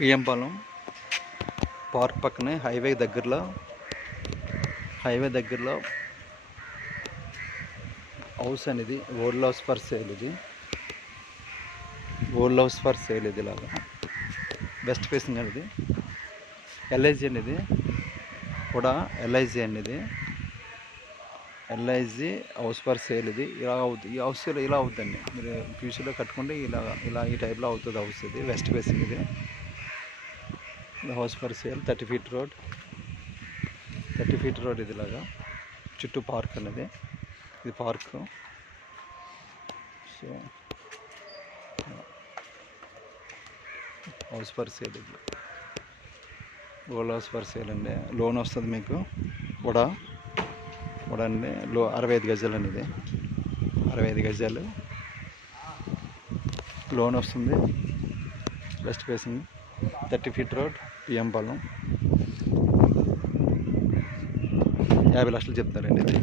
PM Palem. Park పక్కనే highway దగ్గరలో highway దగ్గరలో హౌస్ అనేది ఓల్డ్ హౌస్ ఫర్ సేల్ ఇది. ఓల్డ్ హౌస్ ఫర్ సేల్ ఇది ఇలాగా. వెస్ట్ ఫేసింగ్ అనేది. ఎల్ఐజీ అనేది కూడా ఎల్ఐజీ అనేది. ఎల్ఐజీ హౌస్ ఫర్ సేల్ ఇది. ఇలా అవుతుంది ఈ హౌస్ ఇలా ఇలా అవుతుందండి మీరు ఫ్యూచర్లో కట్టుకుంటే ఇలా ఇలా ఈ టైప్లో అవుతుంది హౌస్ ఇది. వెస్ట్ ఫేసింగ్ ఇది. House for sale thirty feet road thirty feet road ఇది ఇలాగా చుట్టూ పార్క్ అనేది. ఇది park so house for sale ఇది. గోల్డ్ హౌస్ ఫర్ సేల్ అండి. లోన్ వస్తుంది మీకు. కూడా కూడా అండి. లో అరవై ఐదు గజాలు అండి ఇది. అరవై ఐదు గజాలు. లోన్ వస్తుంది. West facing thirty feet road PM Palem. యాభై లక్షలు చెప్తారండి ఇది.